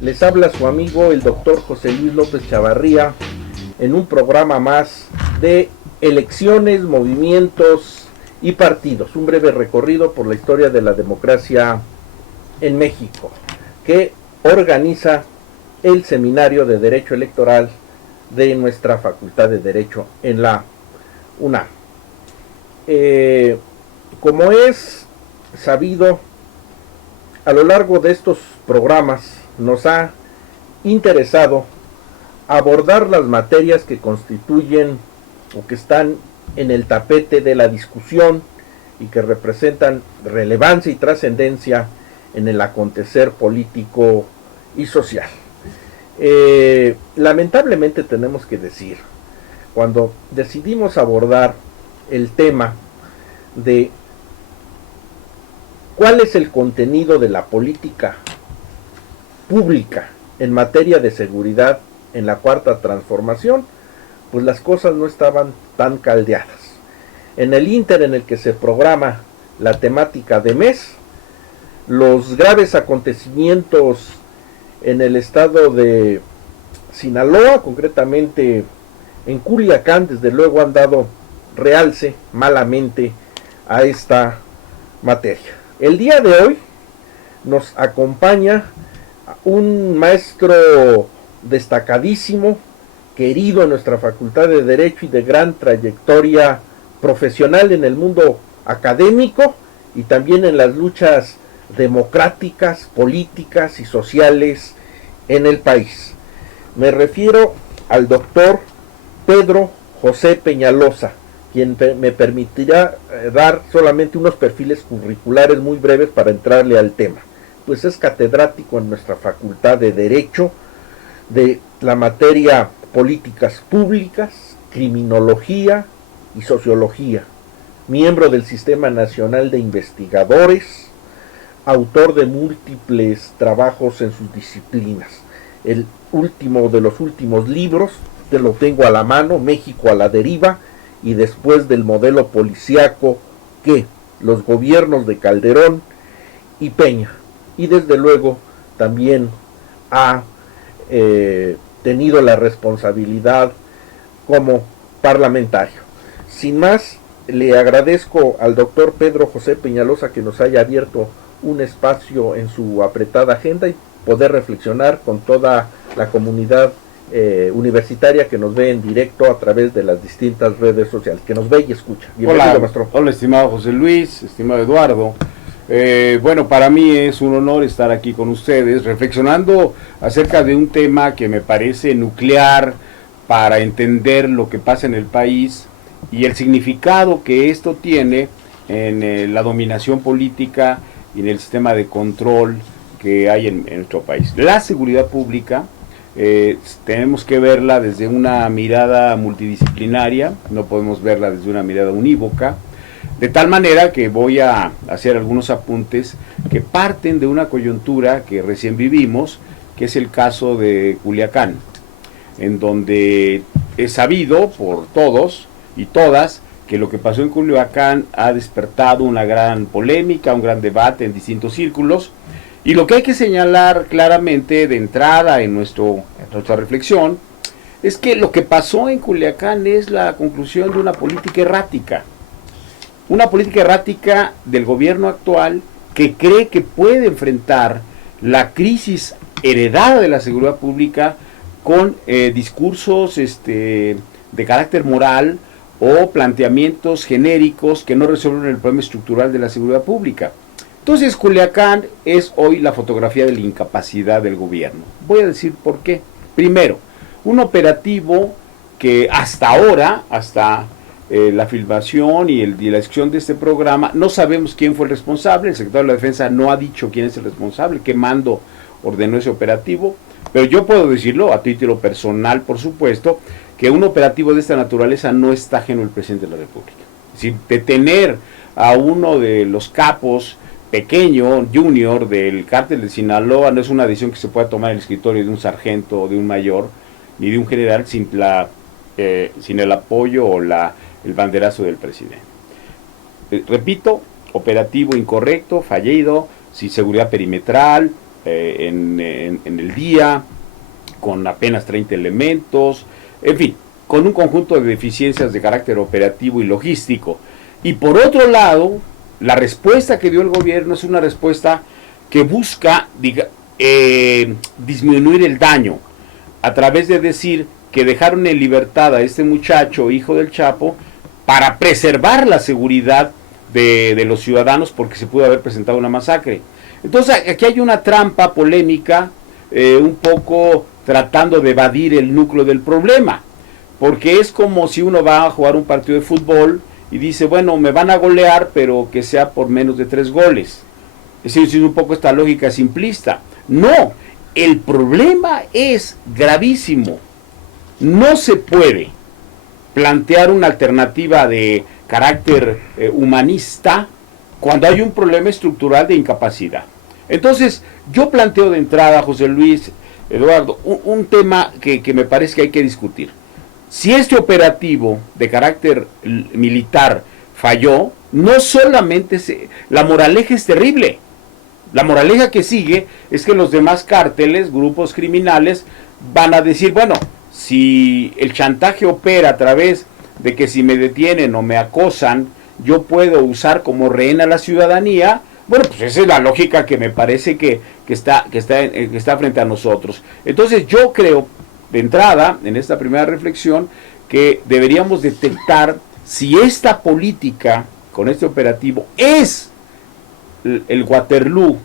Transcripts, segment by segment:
Les habla su amigo el doctor José Luis López Chavarría en un programa más de elecciones, movimientos y partidos. Un breve recorrido por la historia de la democracia en México, que organiza el Seminario de Derecho Electoral de nuestra Facultad de Derecho en la UNAM. Como es sabido, a lo largo de estos programas nos ha interesado abordar las materias que constituyen o que están en el tapete de la discusión y que representan relevancia y trascendencia en el acontecer político y social. Lamentablemente tenemos que decir, cuando decidimos abordar el tema de cuál es el contenido de la política pública en materia de seguridad en la Cuarta Transformación, pues las cosas no estaban tan caldeadas. En el ínter en el que se programa la temática de mes, los graves acontecimientos en el estado de Sinaloa, concretamente en Culiacán, desde luego han dado realce malamente a esta materia. El día de hoy nos acompaña un maestro destacadísimo, querido en nuestra Facultad de Derecho y de gran trayectoria profesional en el mundo académico y también en las luchas democráticas, políticas y sociales en el país. Me refiero al doctor Pedro José Peñalosa, quien me permitirá dar solamente unos perfiles curriculares muy breves para entrarle al tema. Pues es catedrático en nuestra Facultad de Derecho de la materia Políticas Públicas, Criminología y Sociología, miembro del Sistema Nacional de Investigadores, autor de múltiples trabajos en sus disciplinas. El último de los últimos libros, te lo tengo a la mano, México a la deriva, y después del modelo policíaco que los gobiernos de Calderón y Peña, y desde luego también ha tenido la responsabilidad como parlamentario. Sin más, le agradezco al doctor Pedro José Peñalosa que nos haya abierto un espacio en su apretada agenda y poder reflexionar con toda la comunidad universitaria que nos ve en directo a través de las distintas redes sociales, que nos ve y escucha. Bienvenido, maestro. Hola, estimado José Luis, estimado Eduardo. Bueno, para mí es un honor estar aquí con ustedes reflexionando acerca de un tema que me parece nuclear para entender lo que pasa en el país y el significado que esto tiene en la dominación política y en el sistema de control que hay en nuestro país. La seguridad pública tenemos que verla desde una mirada multidisciplinaria, no podemos verla desde una mirada unívoca, de tal manera que voy a hacer algunos apuntes que parten de una coyuntura que recién vivimos, que es el caso de Culiacán, en donde es sabido por todos y todas que lo que pasó en Culiacán ha despertado una gran polémica, un gran debate en distintos círculos, y lo que hay que señalar claramente de entrada en nuestra reflexión es que lo que pasó en Culiacán es la conclusión de una política errática del gobierno actual que cree que puede enfrentar la crisis heredada de la seguridad pública con discursos de carácter moral o planteamientos genéricos que no resuelven el problema estructural de la seguridad pública. Entonces, Culiacán es hoy la fotografía de la incapacidad del gobierno. Voy a decir por qué. Primero, un operativo que hasta ahora, hasta la filmación y la discusión de este programa, no sabemos quién fue el responsable. El secretario de la Defensa no ha dicho quién es el responsable, qué mando ordenó ese operativo, pero yo puedo decirlo a título personal, por supuesto, que un operativo de esta naturaleza no está ajeno al presidente de la República. Es decir, detener a uno de los capos pequeño, junior, del cártel de Sinaloa no es una decisión que se pueda tomar en el escritorio de un sargento o de un mayor, ni de un general, sin el apoyo o el banderazo del presidente. Repito, operativo incorrecto, fallido, sin seguridad perimetral, en el día, con apenas 30 elementos, en fin, con un conjunto de deficiencias de carácter operativo y logístico. Y por otro lado, la respuesta que dio el gobierno es una respuesta que busca disminuir el daño a través de decir que dejaron en libertad a este muchacho, hijo del Chapo, para preservar la seguridad de los ciudadanos, porque se pudo haber presentado una masacre. Entonces aquí hay una trampa polémica, un poco tratando de evadir el núcleo del problema, porque es como si uno va a jugar un partido de fútbol y dice, bueno, me van a golear, pero que sea por menos de 3 goles. Es decir, es un poco esta lógica simplista. No, el problema es gravísimo. No se puede plantear una alternativa de carácter humanista cuando hay un problema estructural de incapacidad. Entonces, yo planteo de entrada, José Luis, Eduardo, un tema que me parece que hay que discutir. Si este operativo de carácter militar falló, no solamente la moraleja es terrible. La moraleja que sigue es que los demás cárteles, grupos criminales, van a decir, bueno, si el chantaje opera a través de que si me detienen o me acosan, yo puedo usar como rehén a la ciudadanía, bueno, pues esa es la lógica que me parece que está frente a nosotros. Entonces yo creo, de entrada, en esta primera reflexión, que deberíamos detectar si esta política, con este operativo, es el Waterloo,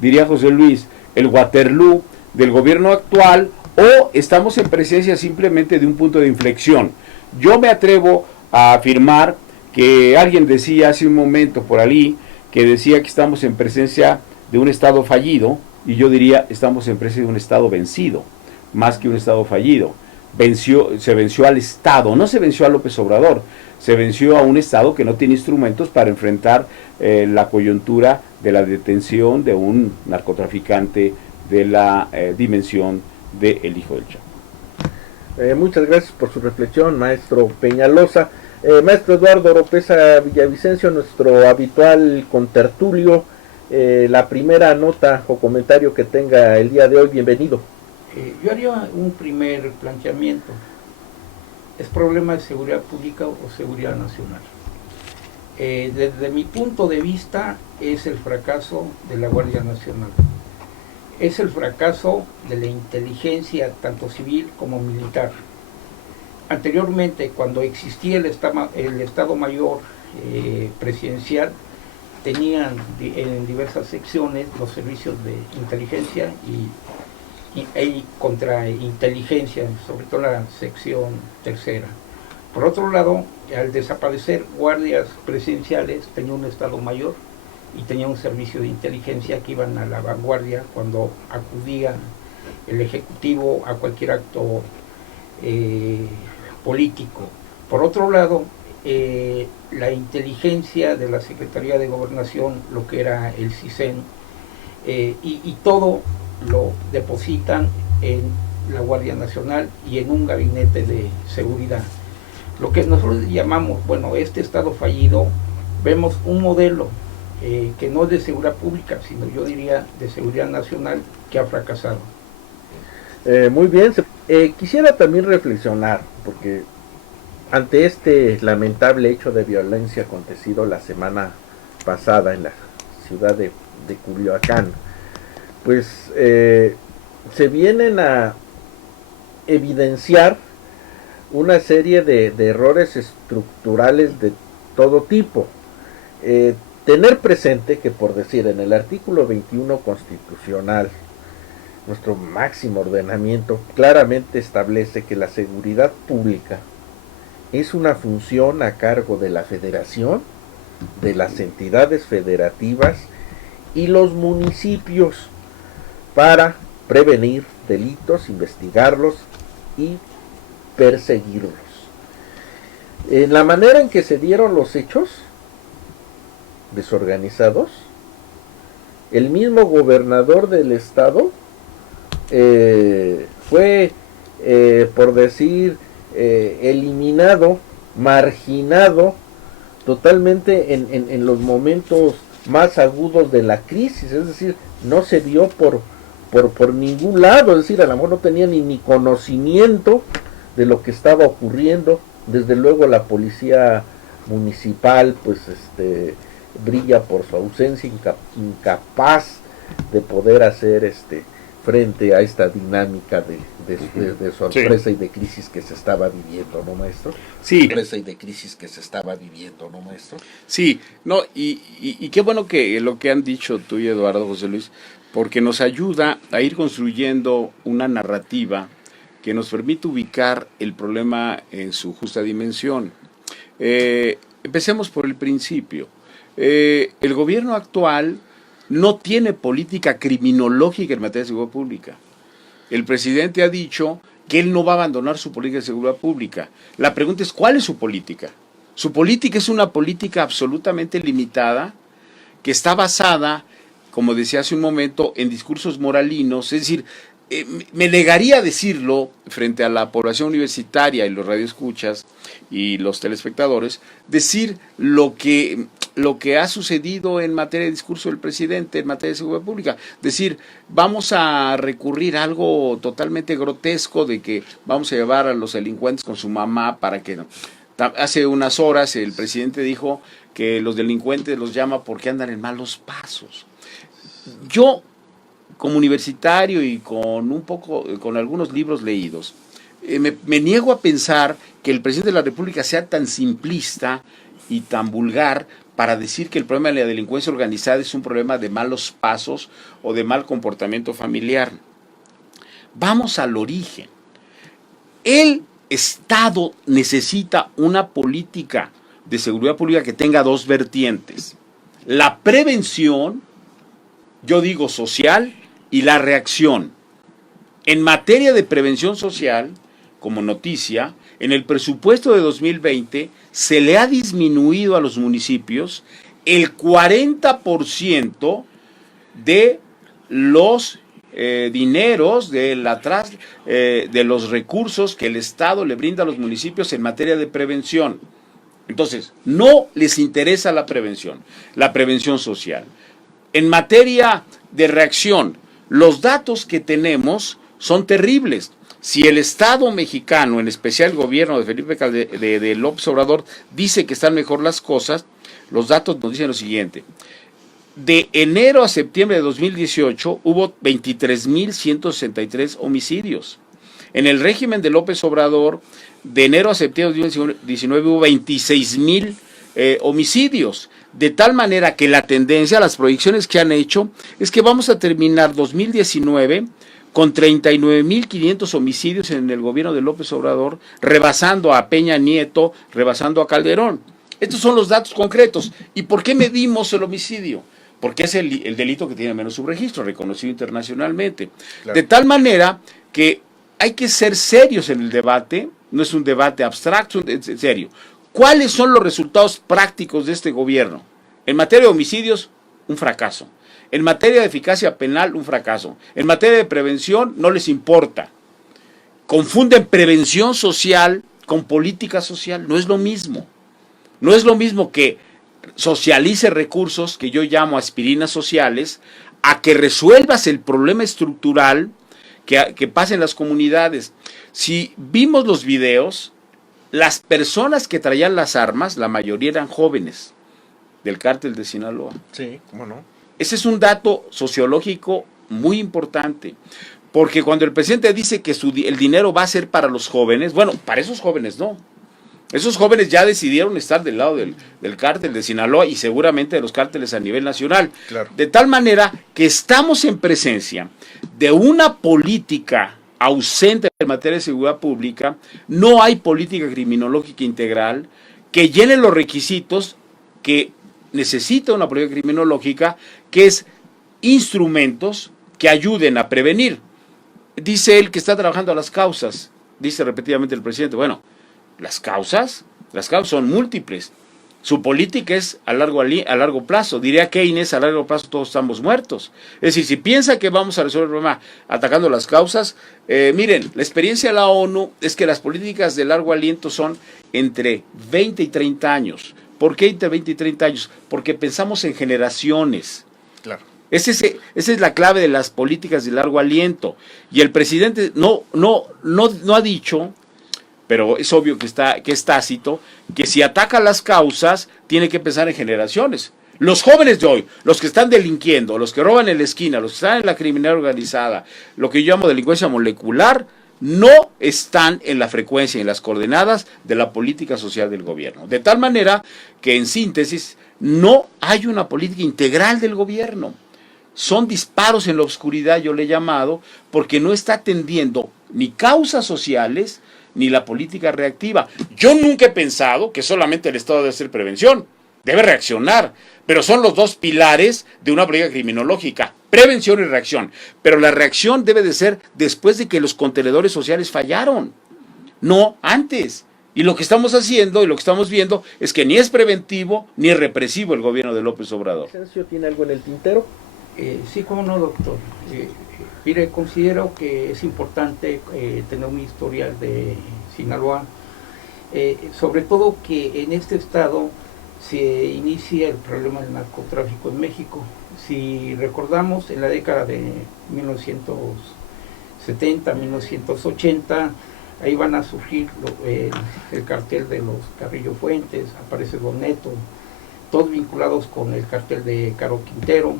diría José Luis, el Waterloo del gobierno actual, o estamos en presencia simplemente de un punto de inflexión. Yo me atrevo a afirmar que alguien decía hace un momento por ahí, que decía que estamos en presencia de un Estado fallido, y yo diría, estamos en presencia de un Estado vencido, más que un Estado fallido. Se venció al Estado, no se venció a López Obrador, se venció a un Estado que no tiene instrumentos para enfrentar la coyuntura de la detención de un narcotraficante de la dimensión del hijo del Chapo. Muchas gracias por su reflexión, maestro Peñalosa. Maestro Eduardo Oropeza Villavicencio, nuestro habitual contertulio, la primera nota o comentario que tenga el día de hoy, bienvenido. Yo haría un primer planteamiento. ¿Es problema de seguridad pública o seguridad nacional? Desde mi punto de vista es el fracaso de la Guardia Nacional. Es el fracaso de la inteligencia, tanto civil como militar. Anteriormente, cuando existía el Estado Mayor presidencial, tenían en diversas secciones los servicios de inteligencia y contrainteligencia, sobre todo la sección tercera. Por otro lado, al desaparecer guardias presidenciales, tenía un Estado Mayor y tenía un servicio de inteligencia que iban a la vanguardia cuando acudía el Ejecutivo a cualquier acto político. Por otro lado, la inteligencia de la Secretaría de Gobernación, lo que era el CISEN, y todo lo depositan en la Guardia Nacional y en un gabinete de seguridad. Lo que nosotros llamamos, bueno, este Estado fallido, vemos un modelo que no es de seguridad pública, sino yo diría de seguridad nacional, que ha fracasado. Muy bien, quisiera también reflexionar, porque ante este lamentable hecho de violencia acontecido la semana pasada en la ciudad de Culiacán, pues se vienen a evidenciar una serie de errores estructurales de todo tipo. Tener presente que, por decir, en el artículo 21 constitucional, nuestro máximo ordenamiento claramente establece que la seguridad pública es una función a cargo de la Federación, de las entidades federativas y los municipios para prevenir delitos, investigarlos y perseguirlos. En la manera en que se dieron los hechos desorganizados, el mismo gobernador del estado fue, por decir, eliminado, marginado totalmente en los momentos más agudos de la crisis, es decir, no se dio por ningún lado, es decir, a lo mejor no tenía ni conocimiento de lo que estaba ocurriendo. Desde luego la policía municipal pues brilla por su ausencia, incapaz de poder hacer frente a esta dinámica de sorpresa y de crisis que se estaba viviendo, ¿no, maestro? Sí. Sorpresa y de crisis que se estaba viviendo, ¿no, maestro? Sí, no, y qué bueno que lo que han dicho tú y Eduardo, José Luis, porque nos ayuda a ir construyendo una narrativa que nos permite ubicar el problema en su justa dimensión. Empecemos por el principio. El gobierno actual no tiene política criminológica en materia de seguridad pública. El presidente ha dicho que él no va a abandonar su política de seguridad pública. La pregunta es, ¿cuál es su política? Su política es una política absolutamente limitada, que está basada, como decía hace un momento, en discursos moralinos. Es decir, me negaría a decirlo frente a la población universitaria y los radioescuchas y los telespectadores, decir lo que ha sucedido en materia de discurso del presidente en materia de seguridad pública. Decir, vamos a recurrir a algo totalmente grotesco de que vamos a llevar a los delincuentes con su mamá para que... Hace unas horas el presidente dijo que los delincuentes los llama porque andan en malos pasos. Yo, como universitario y con algunos libros leídos, me niego a pensar que el presidente de la República sea tan simplista y tan vulgar para decir que el problema de la delincuencia organizada es un problema de malos pasos o de mal comportamiento familiar. Vamos al origen. El Estado necesita una política de seguridad pública que tenga dos vertientes: la prevención, yo digo social, y la reacción. En materia de prevención social, como noticia, en el presupuesto de 2020 se le ha disminuido a los municipios el 40% de los dineros, de los recursos que el Estado le brinda a los municipios en materia de prevención. Entonces, no les interesa la prevención social. En materia de reacción, los datos que tenemos son terribles. Si el Estado mexicano, en especial el gobierno de Felipe de López Obrador, dice que están mejor las cosas, los datos nos dicen lo siguiente. De enero a septiembre de 2018 hubo 23.163 homicidios. En el régimen de López Obrador, de enero a septiembre de 2019 hubo 26.000 homicidios. De tal manera que la tendencia, las proyecciones que han hecho, es que vamos a terminar 2019 con 39.500 homicidios en el gobierno de López Obrador, rebasando a Peña Nieto, rebasando a Calderón. Estos son los datos concretos. ¿Y por qué medimos el homicidio? Porque es el delito que tiene menos subregistro, reconocido internacionalmente. Claro. De tal manera que hay que ser serios en el debate, no es un debate abstracto, es serio. ¿Cuáles son los resultados prácticos de este gobierno? En materia de homicidios, un fracaso. En materia de eficacia penal, un fracaso. En materia de prevención, no les importa. Confunden prevención social con política social. No es lo mismo. No es lo mismo que socialice recursos, que yo llamo aspirinas sociales, a que resuelvas el problema estructural que pasa en las comunidades. Si vimos los videos, las personas que traían las armas, la mayoría eran jóvenes del cártel de Sinaloa. Sí, ¿cómo no? Ese es un dato sociológico muy importante, porque cuando el presidente dice que el dinero va a ser para los jóvenes, bueno, para esos jóvenes no. Esos jóvenes ya decidieron estar del lado del cártel de Sinaloa y seguramente de los cárteles a nivel nacional. Claro. De tal manera que estamos en presencia de una política ausente en materia de seguridad pública. No hay política criminológica integral que llene los requisitos que necesita una política criminológica, que es instrumentos que ayuden a prevenir. Dice él que está trabajando a las causas, dice repetidamente el presidente. Bueno, las causas son múltiples. Su política es a largo plazo. Diría Keynes, a largo plazo todos estamos muertos. Es decir, si piensa que vamos a resolver el problema atacando las causas, miren, la experiencia de la ONU es que las políticas de largo aliento son entre 20 y 30 años. ¿Por qué entre 20 y 30 años? Porque pensamos en generaciones. Claro. Esa es la clave de las políticas de largo aliento. Y el presidente no ha dicho, pero es obvio que es tácito, que si ataca las causas, tiene que pensar en generaciones. Los jóvenes de hoy, los que están delinquiendo, los que roban en la esquina, los que están en la criminalidad organizada, lo que yo llamo delincuencia molecular, no están en la frecuencia y en las coordenadas de la política social del gobierno. De tal manera que, en síntesis, no hay una política integral del gobierno. Son disparos en la oscuridad, yo le he llamado, porque no está atendiendo ni causas sociales ni la política reactiva. Yo nunca he pensado que solamente el Estado debe hacer prevención, debe reaccionar, pero son los dos pilares de una política criminológica, prevención y reacción. Pero la reacción debe de ser después de que los contenedores sociales fallaron, no antes. Y lo que estamos haciendo y lo que estamos viendo es que ni es preventivo ni es represivo el gobierno de López Obrador. ¿Tiene algo en el tintero? Sí, cómo no, doctor. Mire, considero que es importante tener un historial de Sinaloa, sobre todo que en este estado se inicia el problema del narcotráfico en México. Si recordamos, en la década de 1970, 1980, ahí van a surgir el cartel de los Carrillo Fuentes, aparece Don Neto, todos vinculados con el cartel de Caro Quintero.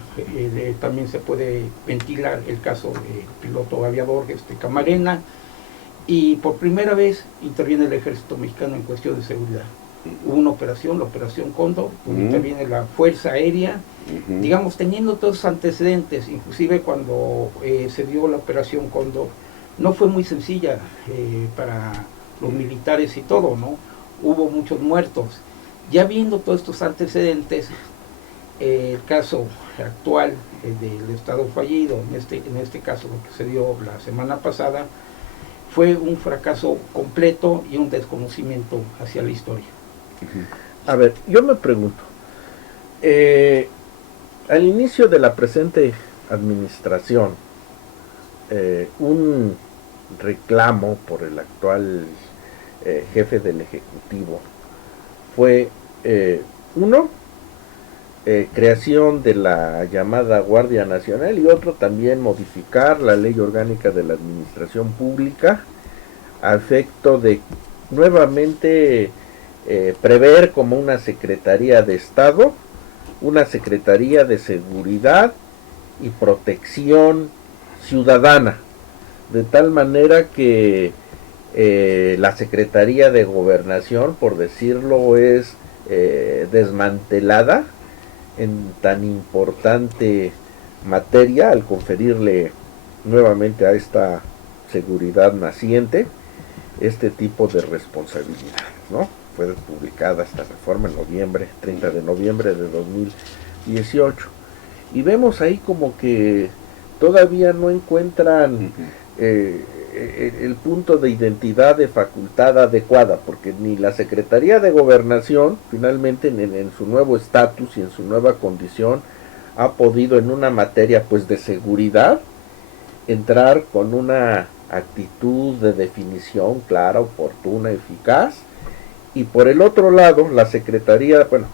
También se puede ventilar el caso del piloto aviador Camarena, y por primera vez interviene el ejército mexicano en cuestión de seguridad. Hubo una operación, la Operación Cóndor, donde interviene la Fuerza Aérea, digamos, teniendo todos esos antecedentes. Inclusive cuando se dio la Operación Cóndor, no fue muy sencilla para los militares y todo, ¿no? Hubo muchos muertos. Ya viendo todos estos antecedentes, el caso actual del Estado fallido, en este caso lo que se dio la semana pasada, fue un fracaso completo y un desconocimiento hacia la historia. A ver, yo me pregunto, al inicio de la presente administración, un reclamo por el actual jefe del Ejecutivo fue, creación de la llamada Guardia Nacional, y otro también modificar la ley orgánica de la administración pública a efecto de nuevamente prever como una Secretaría de Estado, una Secretaría de Seguridad y Protección Ciudadana, de tal manera que la Secretaría de Gobernación, por decirlo, es desmantelada en tan importante materia al conferirle nuevamente a esta seguridad naciente este tipo de responsabilidades, ¿no? Fue publicada esta reforma en noviembre, 30 de noviembre de 2018, y vemos ahí como que todavía no encuentran el punto de identidad de facultad adecuada, porque ni la Secretaría de Gobernación finalmente en su nuevo estatus y en su nueva condición ha podido en una materia pues de seguridad entrar con una actitud de definición clara, oportuna, eficaz. Y por el otro lado, la Secretaría, bueno,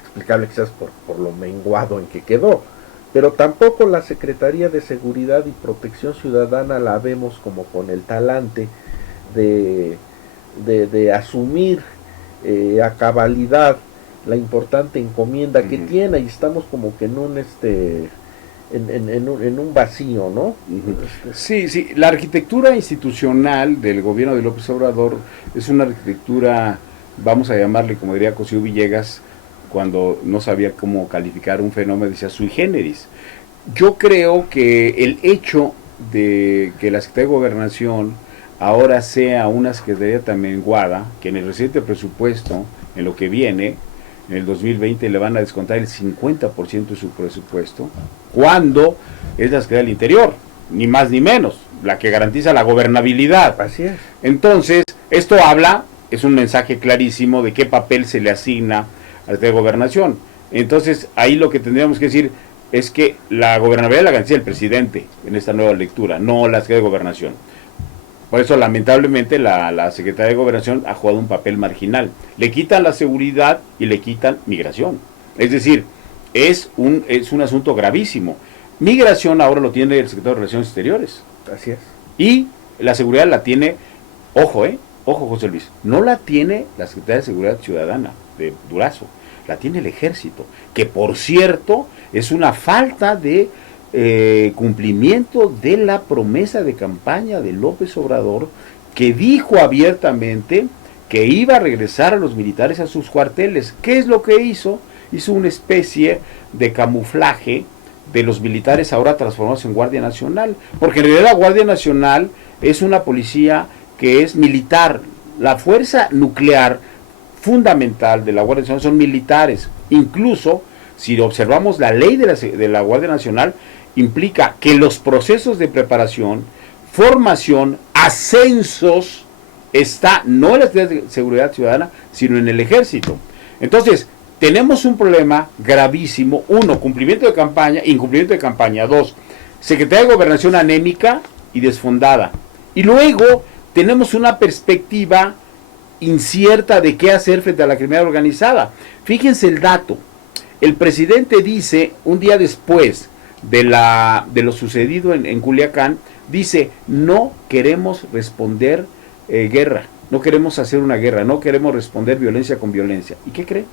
explicable quizás por lo menguado en que quedó, pero tampoco la Secretaría de Seguridad y Protección Ciudadana la vemos como con el talante de asumir a cabalidad la importante encomienda que tiene, y estamos como que en un vacío, ¿no? Sí, la arquitectura institucional del gobierno de López Obrador es una arquitectura, vamos a llamarle, como diría Cosío Villegas, cuando no sabía cómo calificar un fenómeno, decía sui generis. Yo creo que el hecho de que la Secretaría de Gobernación ahora sea una secretaría tan menguada, que en el reciente presupuesto, en lo que viene, en el 2020 le van a descontar el 50% de su presupuesto, cuando es la Secretaría del Interior, ni más ni menos, la que garantiza la gobernabilidad. Así es. Entonces, esto habla, es un mensaje clarísimo de qué papel se le asigna a la Secretaría de Gobernación. Entonces, ahí lo que tendríamos que decir es que la gobernabilidad la garantiza el presidente en esta nueva lectura, no la Secretaría de Gobernación. Por eso, lamentablemente, la Secretaría de Gobernación ha jugado un papel marginal. Le quitan la seguridad y le quitan migración. Es decir, es un asunto gravísimo. Migración ahora lo tiene el secretario de Relaciones Exteriores. Así es. Y la seguridad la tiene, ojo, José Luis, no la tiene la Secretaría de Seguridad Ciudadana de Durazo, la tiene el Ejército, que por cierto es una falta de cumplimiento de la promesa de campaña de López Obrador, que dijo abiertamente que iba a regresar a los militares a sus cuarteles. ¿Qué es lo que hizo? Hizo una especie de camuflaje de los militares ahora transformados en Guardia Nacional, porque en realidad la Guardia Nacional es una policía que es militar. La fuerza nuclear fundamental de la Guardia Nacional son militares. Incluso, si observamos la ley de la Guardia Nacional, implica que los procesos de preparación, formación, ascensos, está no en la Seguridad Ciudadana, sino en el Ejército. Entonces, tenemos un problema gravísimo. 1, cumplimiento de campaña, incumplimiento de campaña. 2, Secretaría de Gobernación anémica y desfondada. Y luego tenemos una perspectiva incierta de qué hacer frente a la criminalidad organizada. Fíjense el dato. El presidente dice, un día después de lo sucedido en Culiacán, dice, no queremos responder guerra, no queremos hacer una guerra, no queremos responder violencia con violencia. ¿Y qué cree?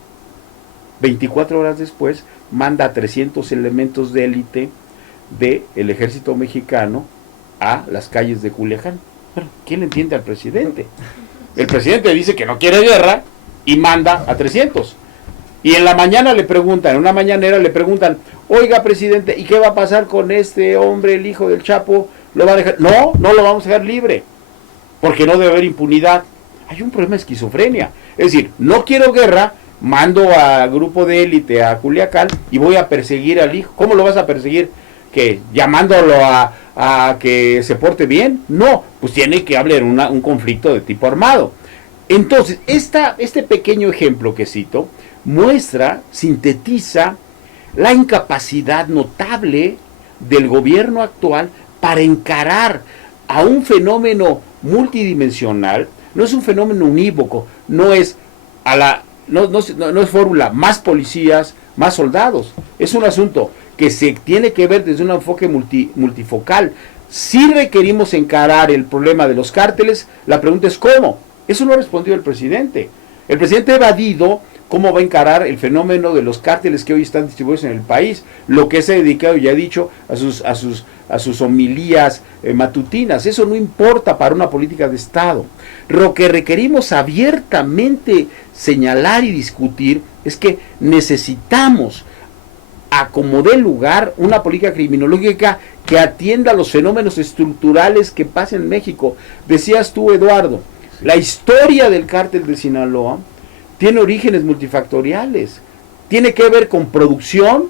24 horas después manda a 300 elementos de élite del ejército mexicano a las calles de Culiacán. Bueno, ¿quién le entiende al presidente? El presidente dice que no quiere guerra y manda a 300. Y en la mañana le preguntan, en una mañanera le preguntan, oiga presidente, ¿y qué va a pasar con este hombre, el hijo del Chapo? ¿Lo va a dejar? No, no lo vamos a dejar libre, porque no debe haber impunidad. Hay un problema de esquizofrenia. Es decir, no quiero guerra, mando a grupo de élite a Culiacán y voy a perseguir al hijo. ¿Cómo lo vas a perseguir? ¿Que llamándolo a que se porte bien? No, pues tiene que haber un conflicto de tipo armado. Entonces, este pequeño ejemplo que cito muestra, sintetiza la incapacidad notable del gobierno actual para encarar a un fenómeno multidimensional. No es un fenómeno unívoco, no es no es fórmula más policías, más soldados. Es un asunto que se tiene que ver desde un enfoque multifocal. Si requerimos encarar el problema de los cárteles, la pregunta es ¿cómo? Eso no ha respondido el presidente. El presidente ha evadido cómo va a encarar el fenómeno de los cárteles que hoy están distribuidos en el país, lo que se ha dedicado, ya he dicho, a sus homilías matutinas. Eso no importa para una política de Estado. Lo que requerimos abiertamente señalar y discutir es que necesitamos, a como dé lugar, una política criminológica que atienda los fenómenos estructurales que pasan en México. Decías tú, Eduardo, la historia del cártel de Sinaloa tiene orígenes multifactoriales. Tiene que ver con producción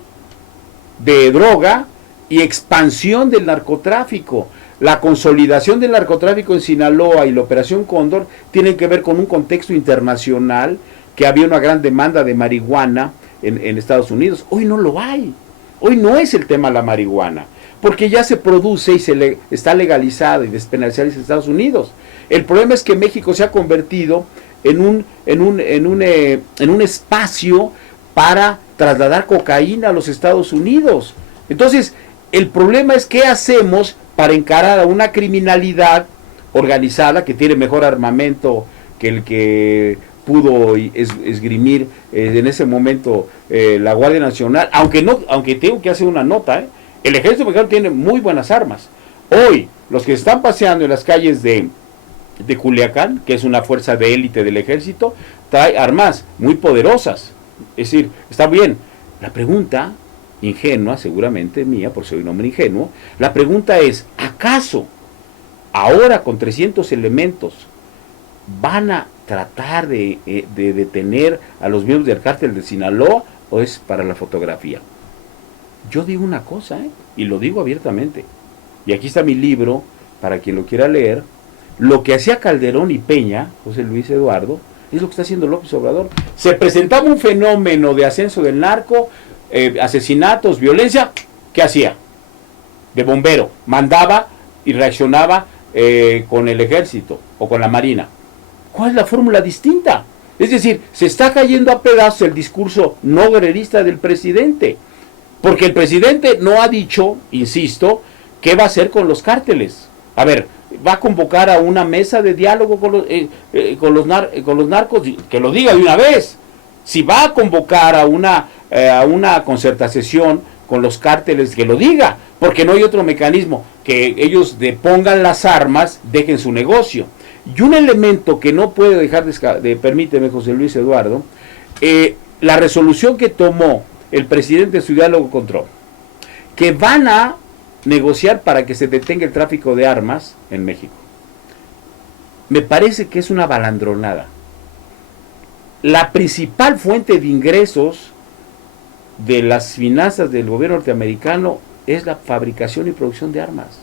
de droga y expansión del narcotráfico. La consolidación del narcotráfico en Sinaloa y la Operación Cóndor tienen que ver con un contexto internacional, que había una gran demanda de marihuana en Estados Unidos. Hoy no lo hay. Hoy no es el tema la marihuana, porque ya se produce y está legalizada y despenalizada en Estados Unidos. El problema es que México se ha convertido en un espacio para trasladar cocaína a los Estados Unidos. Entonces, el problema es qué hacemos para encarar a una criminalidad organizada que tiene mejor armamento que el que pudo esgrimir en ese momento la Guardia Nacional, aunque tengo que hacer una nota, el ejército mexicano tiene muy buenas armas. Hoy, los que están paseando en las calles de Culiacán, que es una fuerza de élite del ejército, trae armas muy poderosas. Es decir, está bien. La pregunta, ingenua seguramente mía, por ser un hombre ingenuo, la pregunta es, ¿acaso ahora con 300 elementos van a tratar de detener a los miembros del cártel de Sinaloa, o es para la fotografía? Yo digo una cosa, y lo digo abiertamente, y aquí está mi libro para quien lo quiera leer. Lo que hacía Calderón y Peña, José Luis, Eduardo, es lo que está haciendo López Obrador. Se presentaba un fenómeno de ascenso del narco, asesinatos, violencia. ¿Qué hacía? De bombero, mandaba y reaccionaba con el ejército o con la marina. ¿Cuál es la fórmula distinta? Es decir, se está cayendo a pedazos el discurso no guerrerista del presidente, porque el presidente no ha dicho, insisto, qué va a hacer con los cárteles. A ver, va a convocar a una mesa de diálogo con los narcos, que lo diga de una vez. Si va a convocar a una concertación con los cárteles, que lo diga, porque no hay otro mecanismo, que ellos depongan las armas, dejen su negocio. Y un elemento que no puede dejar permíteme, José Luis Eduardo, la resolución que tomó el presidente de su diálogo control, que van a negociar para que se detenga el tráfico de armas en México. Me parece que es una balandronada. La principal fuente de ingresos de las finanzas del gobierno norteamericano es la fabricación y producción de armas.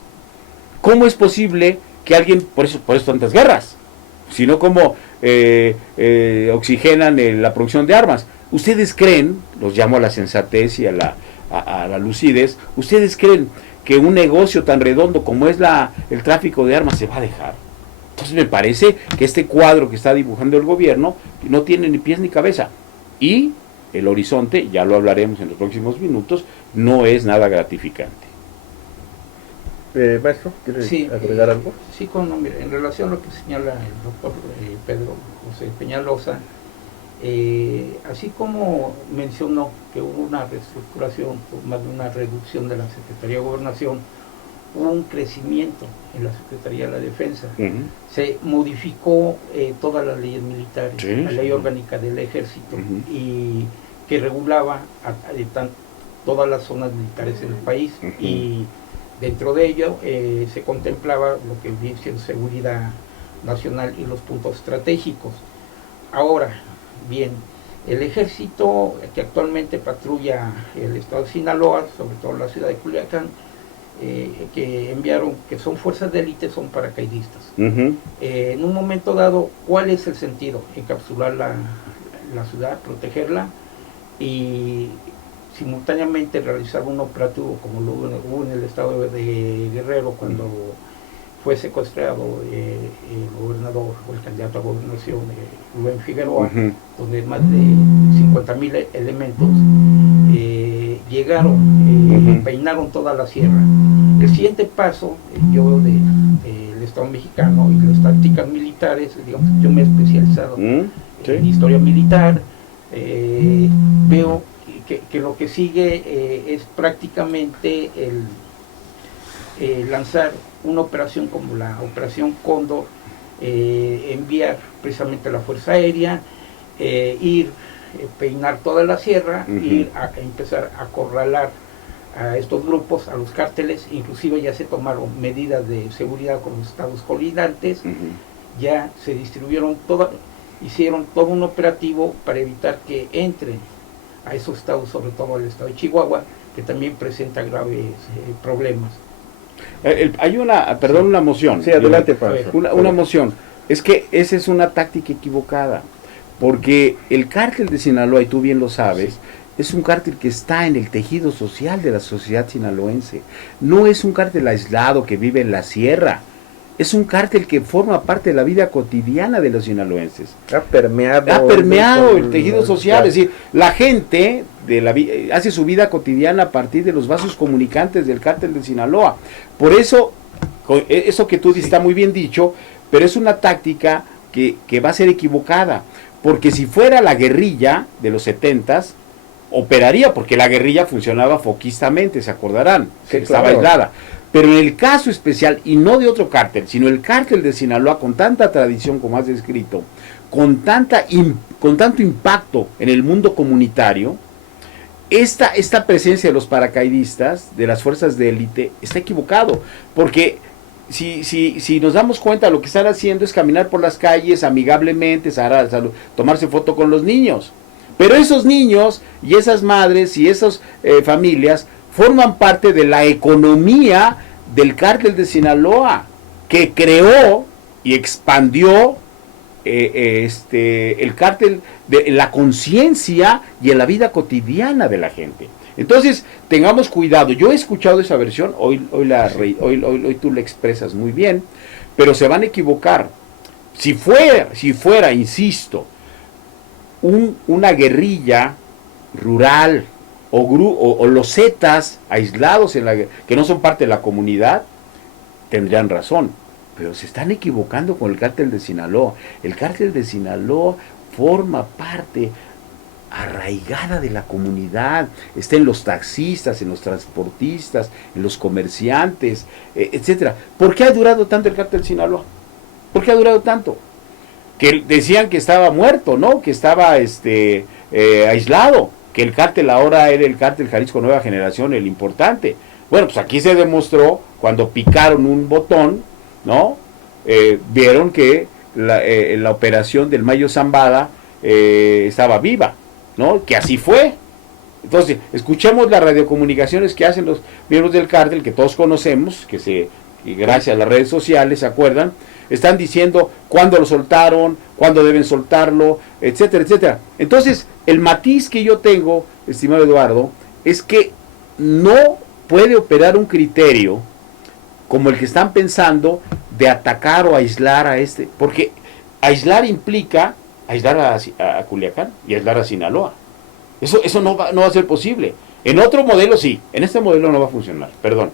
¿Cómo es posible que alguien, por eso tantas guerras, sino como oxigenan la producción de armas? ¿Ustedes creen, los llamo a la sensatez y a la lucidez, ustedes creen que un negocio tan redondo como es el tráfico de armas se va a dejar? Entonces me parece que este cuadro que está dibujando el gobierno no tiene ni pies ni cabeza. Y el horizonte, ya lo hablaremos en los próximos minutos, no es nada gratificante. Maestro, ¿quiere agregar algo? Sí, en relación a lo que señala el doctor Pedro José Peñalosa, así como mencionó que hubo una reestructuración, más de una reducción de la Secretaría de Gobernación, hubo un crecimiento en la Secretaría de la Defensa. Se modificó todas las leyes militares, la ley orgánica del Ejército, y que regulaba todas las zonas militares en el país, y dentro de ello se contemplaba lo que viene siendo seguridad nacional y los puntos estratégicos. Ahora, bien, el ejército que actualmente patrulla el estado de Sinaloa, sobre todo la ciudad de Culiacán, que enviaron, que son fuerzas de élite, son paracaidistas. En un momento dado, ¿cuál es el sentido? Encapsular la ciudad, protegerla y simultáneamente realizar un operativo como lo hubo en el estado de Guerrero cuando fue secuestrado el gobernador o el candidato a gobernación, Rubén Figueroa, donde más de 50,000 elementos llegaron, peinaron toda la sierra. El siguiente paso, yo del Estado mexicano y de las tácticas militares, digamos, yo me he especializado en historia militar, veo que lo que sigue es prácticamente el lanzar una operación como la Operación Cóndor, enviar precisamente la Fuerza Aérea, peinar toda la sierra, ir a empezar a acorralar a estos grupos, a los cárteles. Inclusive ya se tomaron medidas de seguridad con los estados colindantes, ya se distribuyeron hicieron todo un operativo para evitar que entren a esos estados, sobre todo al estado de Chihuahua, que también presenta graves problemas. Hay una moción. Sí, adelante, una moción. Es que esa es una táctica equivocada, porque el cártel de Sinaloa, y tú bien lo sabes, es un cártel que está en el tejido social de la sociedad sinaloense. No es un cártel aislado que vive en la sierra. Es un cártel que forma parte de la vida cotidiana de los sinaloenses. Ha permeado el tejido social. Es decir, la gente hace su vida cotidiana a partir de los vasos comunicantes del cártel de Sinaloa. Por eso, eso que tú dices está muy bien dicho, pero es una táctica que va a ser equivocada. Porque si fuera la guerrilla de los 70s, operaría, porque la guerrilla funcionaba foquistamente, se acordarán, sí, estaba aislada. Pero en el caso especial, y no de otro cártel, sino el cártel de Sinaloa, con tanta tradición como has descrito, con tanto impacto en el mundo comunitario, esta presencia de los paracaidistas, de las fuerzas de élite, está equivocado, porque si nos damos cuenta, lo que están haciendo es caminar por las calles amigablemente, tomarse foto con los niños. Pero esos niños y esas madres y esas familias forman parte de la economía del cártel de Sinaloa, que creó y expandió el cártel de la conciencia y en la vida cotidiana de la gente. Entonces, tengamos cuidado. Yo he escuchado esa versión, hoy tú la expresas muy bien, pero se van a equivocar. Si fuera, insisto, una guerrilla rural o los zetas aislados que no son parte de la comunidad, tendrían razón. Pero se están equivocando con el cártel de Sinaloa. El cártel de Sinaloa forma parte arraigada de la comunidad, está en los taxistas, en los transportistas, en los comerciantes, etcétera. ¿Por qué ha durado tanto el cártel de Sinaloa? ¿Por qué ha durado tanto? Que decían que estaba muerto, ¿no? Que estaba aislado, que el cártel ahora era el cártel Jalisco Nueva Generación, el importante. Bueno, pues aquí se demostró, cuando picaron un botón, ¿no? Vieron que la operación del Mayo Zambada estaba viva, ¿no? Que así fue. Entonces, escuchemos las radiocomunicaciones que hacen los miembros del cártel, que todos conocemos, y gracias a las redes sociales, ¿se acuerdan? Están diciendo cuándo lo soltaron, cuándo deben soltarlo, etcétera, etcétera. Entonces, el matiz que yo tengo, estimado Eduardo, es que no puede operar un criterio como el que están pensando de atacar o aislar porque aislar implica aislar a Culiacán y aislar a Sinaloa. Eso no va a ser posible. En otro modelo sí, en este modelo no va a funcionar, perdón.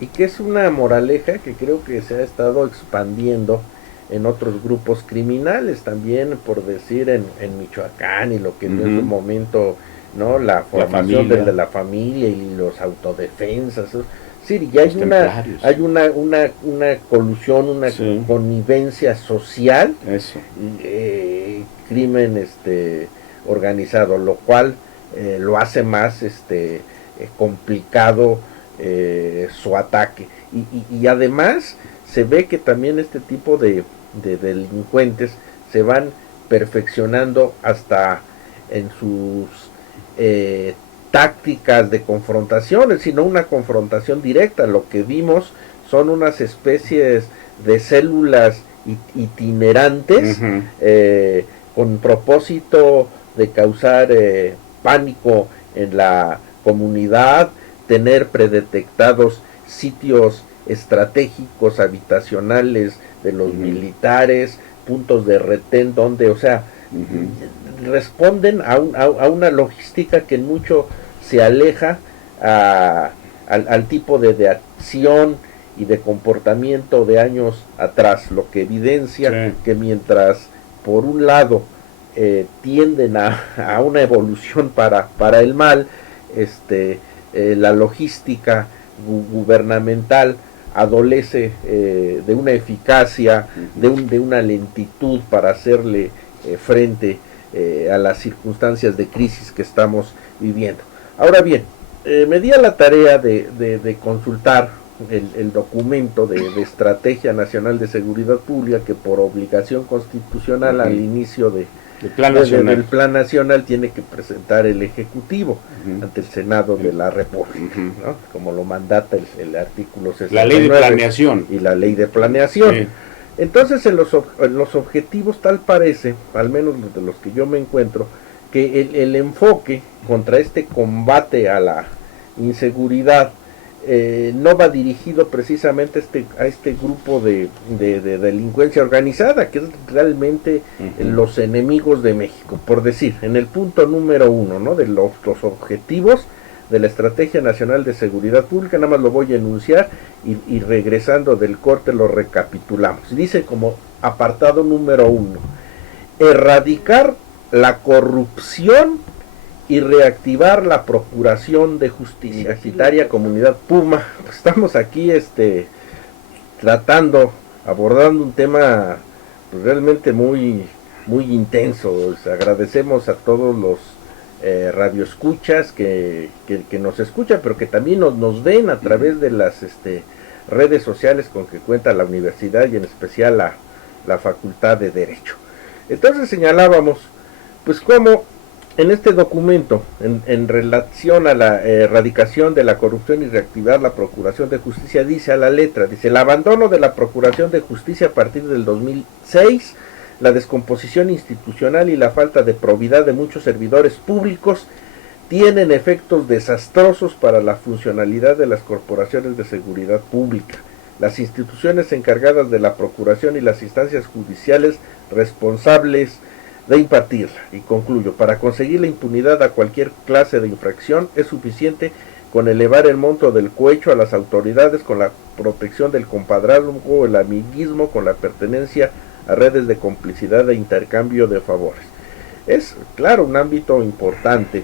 Y que es una moraleja que creo que se ha estado expandiendo en otros grupos criminales también, por decir en Michoacán, y lo que dio en su momento, ¿no? La formación de la familia y los autodefensas. Sí, ya hay una colusión, una connivencia social, crimen organizado, lo cual lo hace más complicado su ataque. Y además se ve que también este tipo de delincuentes se van perfeccionando hasta en sus tácticas de confrontaciones, sino una confrontación directa. Lo que vimos son unas especies de células itinerantes, con propósito de causar pánico en la comunidad, tener predetectados sitios estratégicos habitacionales de los militares, puntos de retén donde, o sea, responden a una logística que mucho se aleja al tipo de acción y de comportamiento de años atrás, lo que evidencia que mientras por un lado tienden a una evolución para el mal, la logística gubernamental adolece de una eficacia, de una lentitud para hacerle frente a las circunstancias de crisis que estamos viviendo. Ahora bien, me di a la tarea de consultar el documento de Estrategia Nacional de Seguridad Pública, que por obligación constitucional al inicio del Plan Nacional tiene que presentar el Ejecutivo ante el Senado de la República, ¿no? Como lo mandata el artículo 69, la ley de planeación y la ley de planeación. Sí. Entonces en los objetivos tal parece, al menos de los que yo me encuentro, que el enfoque contra este combate a la inseguridad no va dirigido precisamente a este grupo de delincuencia organizada, que es realmente los enemigos de México. Por decir, en el punto número 1, ¿no?, de los objetivos de la Estrategia Nacional de Seguridad Pública, nada más lo voy a enunciar y regresando del corte lo recapitulamos. Dice como apartado número 1, erradicar la corrupción y reactivar la Procuración de Justicia. Universitaria Comunidad Puma. Estamos aquí abordando un tema pues, realmente muy intenso. Agradecemos a todos los radioescuchas que nos escuchan, pero que también nos ven a través de las redes sociales con que cuenta la universidad y en especial la Facultad de Derecho. Entonces señalábamos pues cómo en este documento, en relación a la erradicación de la corrupción y reactivar la Procuración de Justicia, dice a la letra, dice: el abandono de la Procuración de Justicia a partir del 2006, la descomposición institucional y la falta de probidad de muchos servidores públicos tienen efectos desastrosos para la funcionalidad de las corporaciones de seguridad pública. Las instituciones encargadas de la Procuración y las instancias judiciales responsables de impartirla. Y concluyo, para conseguir la impunidad a cualquier clase de infracción es suficiente con elevar el monto del cohecho a las autoridades, con la protección del compadrazgo, el amiguismo, con la pertenencia a redes de complicidad e intercambio de favores. Es, claro, un ámbito importante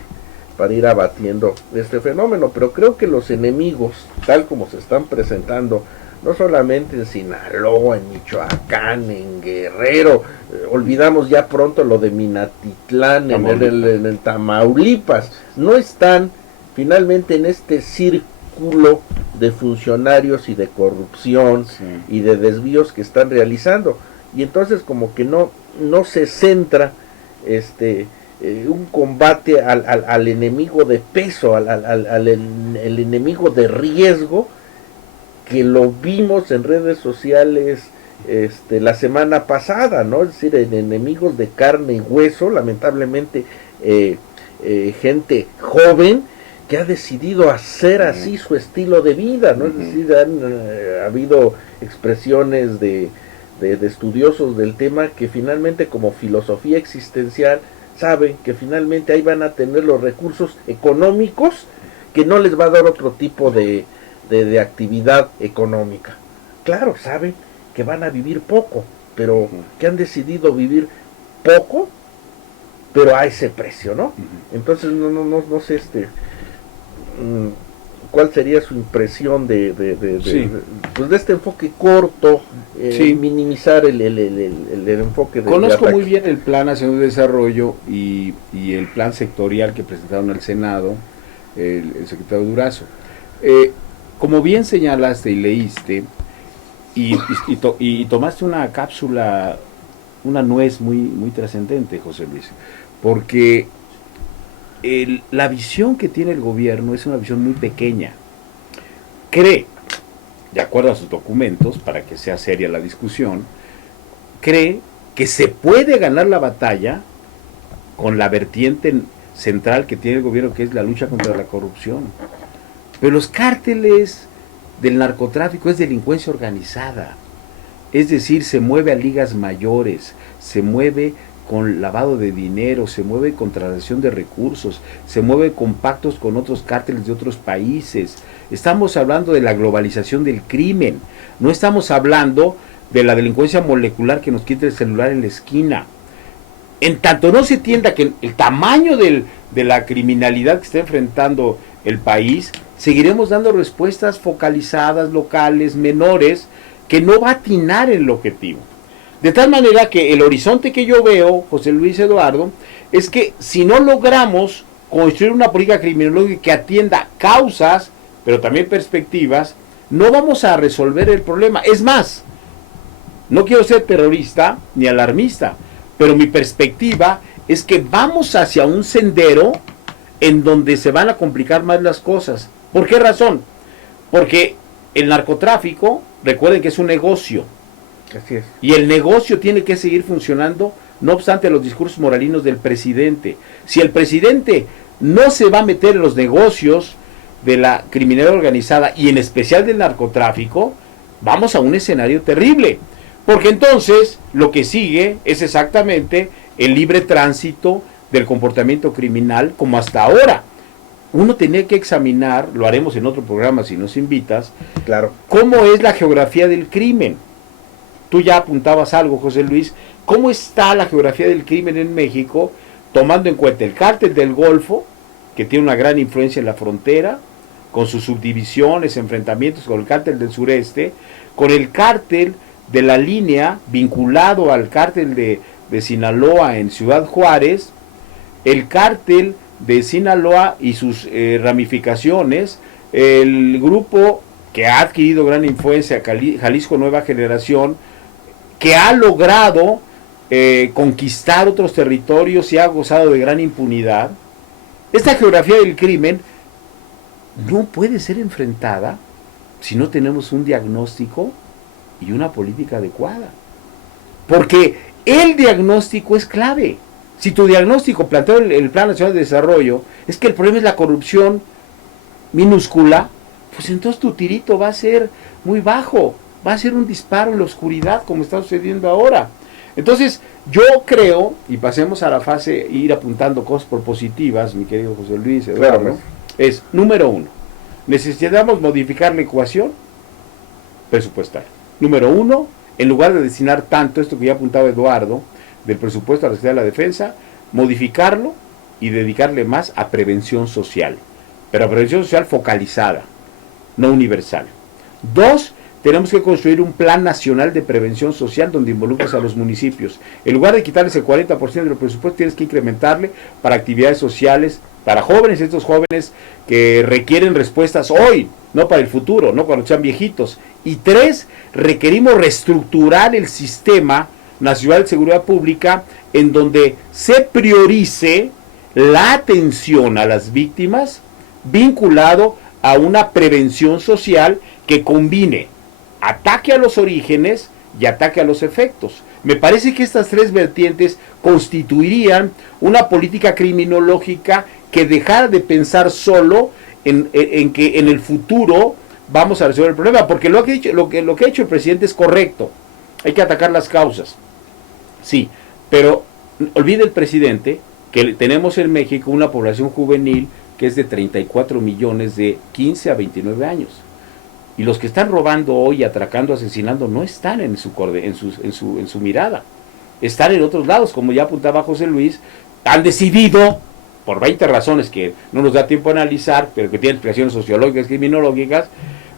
para ir abatiendo este fenómeno, pero creo que los enemigos, tal como se están presentando, no solamente en Sinaloa, en Michoacán, en Guerrero, olvidamos ya pronto lo de Minatitlán, en Tamaulipas, no están finalmente en este círculo de funcionarios y de corrupción y de desvíos que están realizando, y entonces como que no se centra un combate al enemigo de peso, el enemigo de riesgo, que lo vimos en redes sociales la semana pasada, ¿no? Es decir, en enemigos de carne y hueso, lamentablemente gente joven que ha decidido hacer así su estilo de vida, ¿no? Es decir, ha habido expresiones de estudiosos del tema que finalmente, como filosofía existencial, saben que finalmente ahí van a tener los recursos económicos que no les va a dar otro tipo de actividad económica. Claro, saben que van a vivir poco, pero que han decidido vivir poco, pero a ese precio, ¿no? Entonces no sé cuál sería su impresión de este enfoque corto, minimizar el enfoque de Conozco muy bien el Plan Nacional de Desarrollo y el plan sectorial que presentaron al Senado el secretario Durazo. Como bien señalaste y leíste, y tomaste una cápsula, una nuez muy trascendente, José Luis, porque la visión que tiene el gobierno es una visión muy pequeña. Cree, de acuerdo a sus documentos, para que sea seria la discusión, cree que se puede ganar la batalla con la vertiente central que tiene el gobierno, que es la lucha contra la corrupción. Pero los cárteles del narcotráfico es delincuencia organizada, es decir, se mueve a ligas mayores, se mueve con lavado de dinero, se mueve con transacción de recursos, se mueve con pactos con otros cárteles de otros países. Estamos hablando de la globalización del crimen, no estamos hablando de la delincuencia molecular que nos quita el celular en la esquina. En tanto no se entienda que el tamaño de la criminalidad que está enfrentando el país, seguiremos dando respuestas focalizadas, locales, menores, que no va a atinar el objetivo. De tal manera que el horizonte que yo veo, José Luis Eduardo, es que si no logramos construir una política criminológica que atienda causas, pero también perspectivas, no vamos a resolver el problema. Es más, no quiero ser terrorista ni alarmista, pero mi perspectiva es que vamos hacia un sendero en donde se van a complicar más las cosas. ¿Por qué razón? Porque el narcotráfico, recuerden que es un negocio. Así es. Y el negocio tiene que seguir funcionando, no obstante los discursos moralinos del presidente. Si el presidente no se va a meter en los negocios de la criminalidad organizada y en especial del narcotráfico, vamos a un escenario terrible. Porque entonces lo que sigue es exactamente el libre tránsito del comportamiento criminal como hasta ahora. Uno tenía que examinar, lo haremos en otro programa si nos invitas, claro, cómo es la geografía del crimen. Tú ya apuntabas algo, José Luis, ¿cómo está la geografía del crimen en México, tomando en cuenta el cártel del Golfo, que tiene una gran influencia en la frontera, con sus subdivisiones, enfrentamientos con el cártel del sureste, con el cártel de la línea vinculado al cártel de Sinaloa en Ciudad Juárez, el cártel de Sinaloa y sus ramificaciones, el grupo que ha adquirido gran influencia, Jalisco Nueva Generación, que ha logrado conquistar otros territorios y ha gozado de gran impunidad. Esta geografía del crimen no puede ser enfrentada si no tenemos un diagnóstico y una política adecuada. Porque el diagnóstico es clave. Si tu diagnóstico planteado en el Plan Nacional de Desarrollo es que el problema es la corrupción minúscula, pues entonces tu tirito va a ser muy bajo, va a ser un disparo en la oscuridad como está sucediendo ahora. Entonces, yo creo, y pasemos a la fase, ir apuntando cosas propositivas, mi querido José Luis, Eduardo, Claro. es, número uno, necesitamos modificar la ecuación presupuestaria. Número uno, en lugar de destinar tanto, esto que ya apuntaba Eduardo, del presupuesto a la Secretaría de la Defensa, modificarlo y dedicarle más a prevención social, pero a prevención social focalizada, no universal. Dos, tenemos que construir un plan nacional de prevención social donde involucres a los municipios. En lugar de quitarles el 40% del presupuesto, tienes que incrementarle para actividades sociales, para jóvenes, estos jóvenes que requieren respuestas hoy, no para el futuro, no cuando sean viejitos. Y tres, requerimos reestructurar el sistema nacional de seguridad pública en donde se priorice la atención a las víctimas vinculado a una prevención social que combine ataque a los orígenes y ataque a los efectos. Me parece que estas tres vertientes constituirían una política criminológica que dejara de pensar solo en que en el futuro vamos a resolver el problema, porque lo que ha hecho el presidente es correcto. Hay que atacar las causas. Sí, pero olvide el presidente que tenemos en México una población juvenil que es de 34 millones de 15 a 29 años. Y los que están robando hoy, atracando, asesinando, no están en su mirada. Están en otros lados, como ya apuntaba José Luis, han decidido, por 20 razones que no nos da tiempo a analizar, pero que tienen explicaciones sociológicas, criminológicas,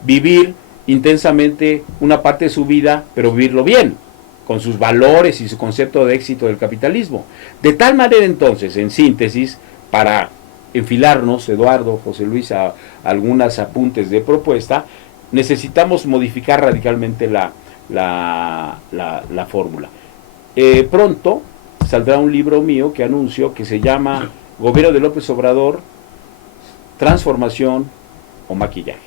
vivir intensamente una parte de su vida, pero vivirlo bien, con sus valores y su concepto de éxito del capitalismo. De tal manera entonces, en síntesis, para enfilarnos, Eduardo, José Luis, a algunos apuntes de propuesta, necesitamos modificar radicalmente la fórmula. Pronto saldrá un libro mío que anuncio que se llama Gobierno de López Obrador, Transformación o Maquillaje.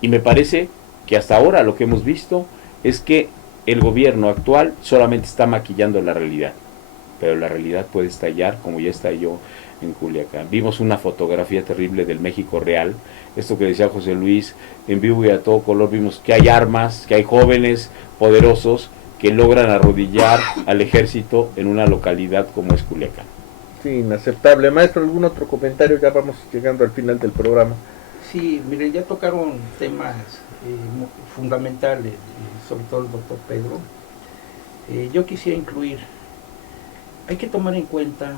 Y me parece que hasta ahora lo que hemos visto es que el gobierno actual solamente está maquillando la realidad, pero la realidad puede estallar como ya estalló en Culiacán. Vimos una fotografía terrible del México real, esto que decía José Luis, en vivo y a todo color. Vimos que hay armas, que hay jóvenes poderosos que logran arrodillar al ejército en una localidad como es Culiacán. Sí, inaceptable. Maestro, ¿algún otro comentario? Ya vamos llegando al final del programa. Sí, miren, ya tocaron temas fundamentales, sobre todo el doctor Pedro. Yo quisiera incluir, hay que tomar en cuenta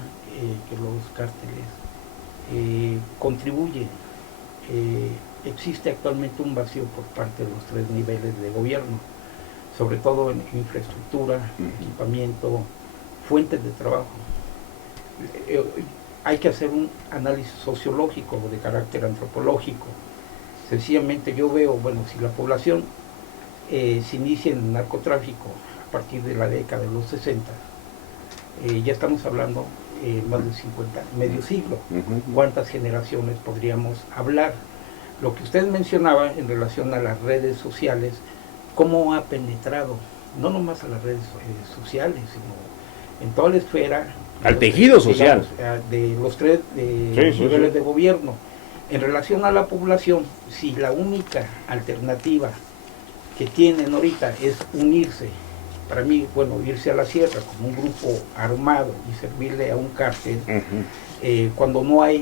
que los cárteles contribuyen. Existe actualmente un vacío por parte de los tres niveles de gobierno, sobre todo en infraestructura, equipamiento, fuentes de trabajo. Hay que hacer un análisis sociológico de carácter antropológico. Sencillamente yo veo, bueno, si la población se inicia en el narcotráfico a partir de la década de los 60, ya estamos hablando más de 50, medio siglo. ¿Cuántas generaciones podríamos hablar? Lo que usted mencionaba en relación a las redes sociales, cómo ha penetrado, no nomás a las redes sociales, sino en toda la esfera, al tejido social, digamos, de los tres niveles de gobierno. En relación a la población, si la única alternativa que tienen ahorita es unirse, para mí, bueno, irse a la sierra como un grupo armado y servirle a un cártel, cuando no hay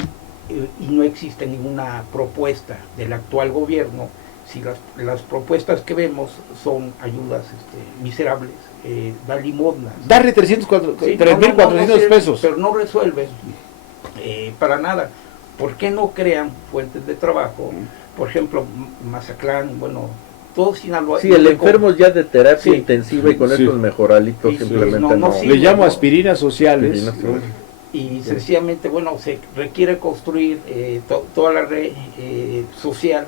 y no existe ninguna propuesta del actual gobierno, si las propuestas que vemos son ayudas miserables, da limosnas. Darle 3.400 pesos. Pero no resuelve para nada. ¿Por qué no crean fuentes de trabajo? Por ejemplo, Mazatlán, bueno, todo Sinaloa. Sí, el enfermo ya de terapia intensiva y con estos mejoralitos simplemente no. Le llamo aspirinas sociales. Y sencillamente, bueno, se requiere construir toda la red social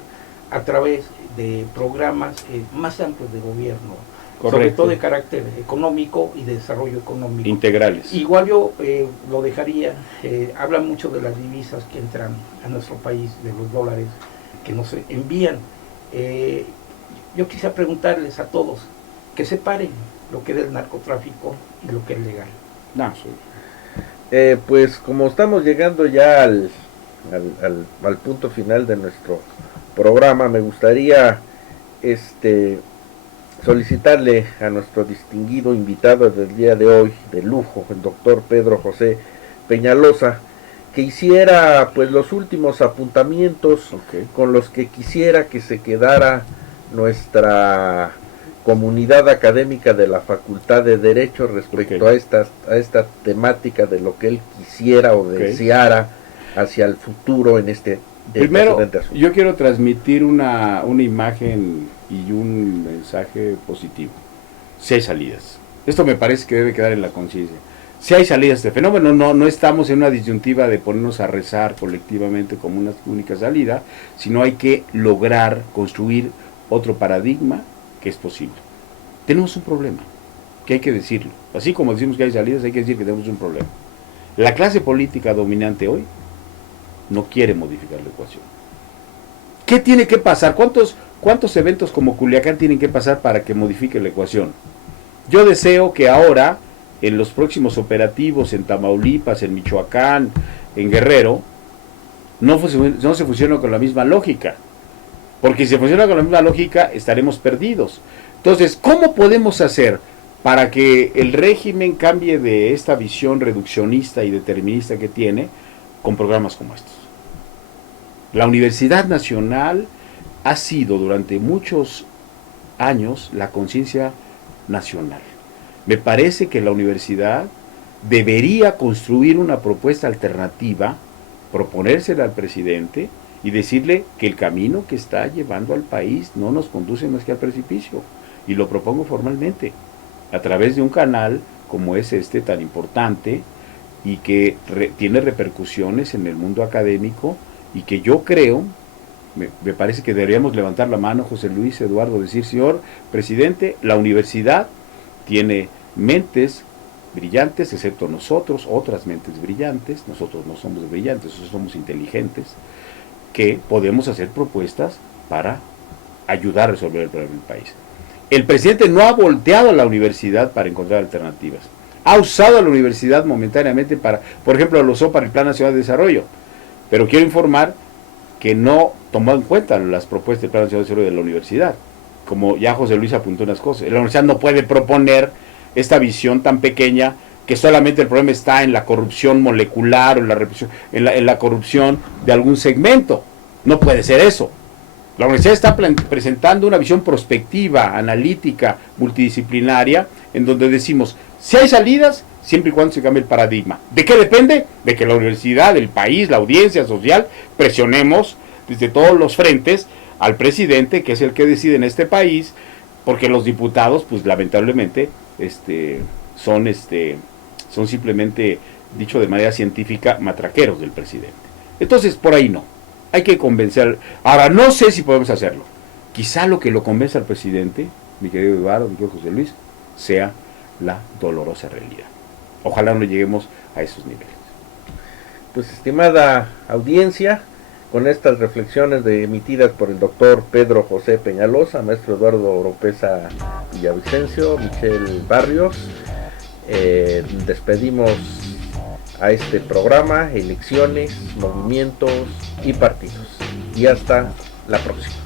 a través de programas más amplios de gobierno, sobre todo de carácter económico y de desarrollo económico. Integrales. Igual yo lo dejaría, habla mucho de las divisas que entran a nuestro país, de los dólares que nos envían. Yo quisiera preguntarles a todos que separen lo que es el narcotráfico y lo que es legal. No, sí. Pues como estamos llegando ya al punto final de nuestro programa, me gustaría solicitarle a nuestro distinguido invitado del día de hoy, de lujo, el doctor Pedro José Peñalosa, que hiciera pues los últimos apuntamientos con los que quisiera que se quedara nuestra comunidad académica de la Facultad de Derecho respecto a esta temática de lo que él quisiera o deseara hacia el futuro en este primero yo quiero transmitir una imagen y un mensaje positivo. Si hay salidas, esto me parece que debe quedar en la conciencia. Si hay salidas de fenómeno, no estamos en una disyuntiva de ponernos a rezar colectivamente como una única salida, sino hay que lograr construir otro paradigma que es posible. Tenemos un problema, que hay que decirlo. Así como decimos que hay salidas, hay que decir que tenemos un problema. La clase política dominante hoy no quiere modificar la ecuación. ¿Qué tiene que pasar? ¿Cuántos eventos como Culiacán tienen que pasar para que modifique la ecuación? Yo deseo que ahora, en los próximos operativos en Tamaulipas, en Michoacán, en Guerrero, no se funcione con la misma lógica. Porque si se funciona con la misma lógica, estaremos perdidos. Entonces, ¿cómo podemos hacer para que el régimen cambie de esta visión reduccionista y determinista que tiene con programas como estos? La Universidad Nacional ha sido durante muchos años la conciencia nacional. Me parece que la universidad debería construir una propuesta alternativa, proponérsela al presidente y decirle que el camino que está llevando al país no nos conduce más que al precipicio. Y lo propongo formalmente, a través de un canal como es este tan importante y que tiene repercusiones en el mundo académico y que yo creo, me parece que deberíamos levantar la mano, José Luis, Eduardo, decir, señor presidente, la universidad tiene mentes brillantes, excepto nosotros, otras mentes brillantes, nosotros no somos brillantes, nosotros somos inteligentes, que podemos hacer propuestas para ayudar a resolver el problema del país. El presidente no ha volteado a la universidad para encontrar alternativas. Ha usado a la universidad momentáneamente para, por ejemplo, lo usó para el Plan Nacional de Desarrollo. Pero quiero informar que no tomó en cuenta las propuestas del Plan Nacional de Desarrollo de la universidad. Como ya José Luis apuntó unas cosas. La universidad no puede proponer esta visión tan pequeña que solamente el problema está en la corrupción molecular o en la corrupción de algún segmento. No puede ser eso. La universidad está presentando una visión prospectiva, analítica, multidisciplinaria, en donde decimos, si hay salidas, siempre y cuando se cambie el paradigma. ¿De qué depende? De que la universidad, el país, la audiencia social, presionemos desde todos los frentes al presidente, que es el que decide en este país, porque los diputados, pues lamentablemente, son simplemente, dicho de manera científica, matraqueros del presidente. Entonces, por ahí no. Hay que convencer. Ahora, no sé si podemos hacerlo. Quizá lo que lo convence al presidente, mi querido Eduardo, mi querido José Luis, sea la dolorosa realidad. Ojalá no lleguemos a esos niveles. Pues, estimada audiencia, con estas reflexiones emitidas por el doctor Pedro José Peñalosa, maestro Eduardo Oropesa Villavicencio, Michelle Barrios, despedimos a este programa, elecciones, movimientos y partidos. Y hasta la próxima.